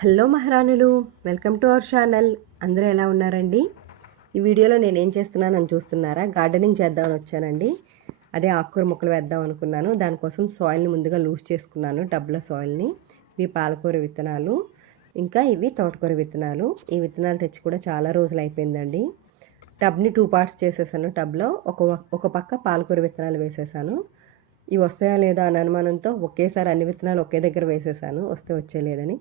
Hello మహారాణులు welcome to our channel. అందరూ ఎలా ఉన్నారండి? ఈ వీడియోలో నేను ఏం చేస్తున్నానని చూస్తున్నారా? గార్డెనింగ్ చేద్దామని వచ్చానండి. అదే ఆకుకూర మొక్కలు వేద్దాం అనుకున్నాను. దానికోసం సాయిల్ని ముందుగా లూజ్ చేసుకున్నాను టబ్లో సాయిల్ని ఇవి పాలకూర విత్తనాలు ఇంకా ఇవి తోటకూర విత్తనాలు. ఈ విత్తనాలు తెచ్చి కూడా చాలా రోజులు అయిపోయిందండి. టబ్ని టూ పార్ట్స్ చేసేసాను. టబ్లో ఒక ఒక పక్క పాలకూర విత్తనాలు వేసేసాను. ఇవి వస్తాయా లేదా అని అనుమానంతో ఒకేసారి అన్ని విత్తనాలు ఒకే దగ్గర వేసేసాను. వస్తే వచ్చేలేదని.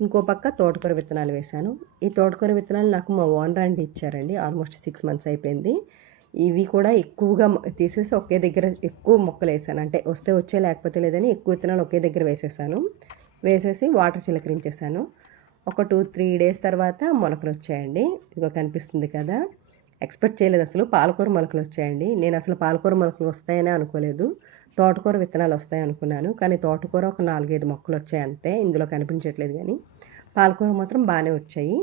ఇంకో పక్క తోటకూర విత్తనాలు వేశాను. ఈ తోటకూర విత్తనాలు నాకు మా ఓనర్ అండి ఇచ్చారండి. ఆల్మోస్ట్ సిక్స్ మంత్స్ అయిపోయింది. ఇవి కూడా ఎక్కువగా తీసేసి ఒకే దగ్గర ఎక్కువ మొక్కలు వేసాను. అంటే వస్తే వచ్చే లేకపోతే లేదని ఎక్కువ విత్తనాలు ఒకే దగ్గర వేసేసాను. వేసేసి వాటర్ చిలకరించేసాను. ఒక టూ త్రీ డేస్ తర్వాత మొలకలు వచ్చాయండి. ఇదిగో కనిపిస్తుంది కదా. ఎక్స్పెక్ట్ చేయలేదు అసలు. పాలకూర మొలకలు వచ్చాయండి. నేను అసలు పాలకూర మొలకలు వస్తాయని అనుకోలేదు. తోటకూర విత్తనాలు వస్తాయి అనుకున్నాను. కానీ తోటకూర ఒక నాలుగైదు మొక్కలు వచ్చాయి అంతే. ఇందులో కనిపించట్లేదు కానీ పాలకూర మాత్రం బాగానే వచ్చాయి.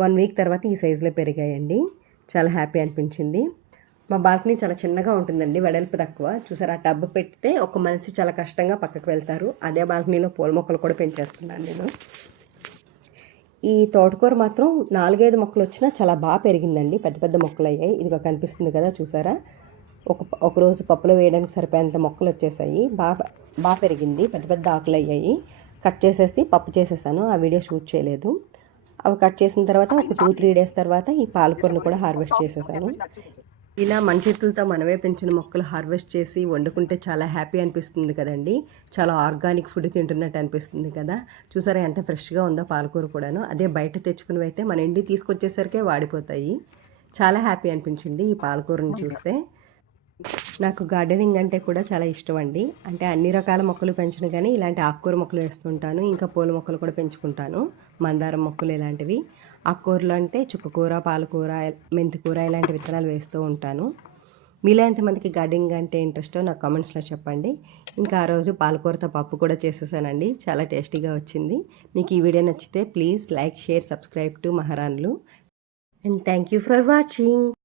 వన్ వీక్ తర్వాత ఈ సైజులో పెరిగాయండి. చాలా హ్యాపీ అనిపించింది. మా బాల్కనీ చాలా చిన్నగా ఉంటుందండి. వెడల్పు తక్కువ. చూసారు? ఆ టబ్ పెడితే ఒక మనిషి చాలా కష్టంగా పక్కకు వెళ్తారు. అదే బాల్కనీలో పూల మొక్కలు కూడా పెంచేస్తున్నాను నేను. ఈ తోటకూర మాత్రం నాలుగైదు మొక్కలు వచ్చినా చాలా బాగా పెరిగిందండి. పెద్ద పెద్ద మొక్కలు అయ్యాయి ఇదిగో కనిపిస్తుంది కదా చూసారా? ఒక ఒకరోజు పప్పులో వేయడానికి సరిపోయేంత మొక్కలు వచ్చేసాయి. బాగా బాగా పెరిగింది. పెద్ద పెద్ద ఆకులు అయ్యాయి కట్ చేసేసి పప్పు చేసేసాను. ఆ వీడియో షూట్ చేయలేదు. అవి కట్ చేసిన తర్వాత ఒక టూ త్రీ డేస్ తర్వాత ఈ పాలకూరను కూడా హార్వెస్ట్ చేసేసాను. ఇలా మన చేతులతో మనమే పెంచిన మొక్కలు హార్వెస్ట్ చేసి వండుకుంటే చాలా హ్యాపీ అనిపిస్తుంది కదండి. చాలా ఆర్గానిక్ ఫుడ్ తింటున్నట్టు అనిపిస్తుంది కదా. చూసారా ఎంత ఫ్రెష్గా ఉందో పాలకూర కూడాను. అదే బయట తెచ్చుకున్నవి అయితే మన ఇంటికి తీసుకొచ్చేసరికే వాడిపోతాయి. చాలా హ్యాపీ అనిపించింది ఈ పాలకూరను చూస్తే. నాకు గార్డెనింగ్ అంటే కూడా చాలా ఇష్టం అండి అంటే అన్ని రకాల మొక్కలు పెంచను కానీ ఇలాంటి ఆకుకూర మొక్కలు వేస్తుంటాను. ఇంకా పూల మొక్కలు కూడా పెంచుకుంటాను. మందారం మొక్కలు ఇలాంటివి. ఆకుకూరలు అంటే చుక్కకూర పాలకూర మెంతికూర ఇలాంటి విత్తనాలు వేస్తూ ఉంటాను. మీలో ఎంతమందికి గార్డెనింగ్ అంటే ఇంట్రెస్టో నాకు కామెంట్స్లో చెప్పండి. ఇంకా ఆ రోజు పాలకూరతో పప్పు కూడా చేసేసానండి. చాలా టేస్టీగా వచ్చింది. మీకు ఈ వీడియో నచ్చితే please like share subscribe to మహారాన్లు and thank you for watching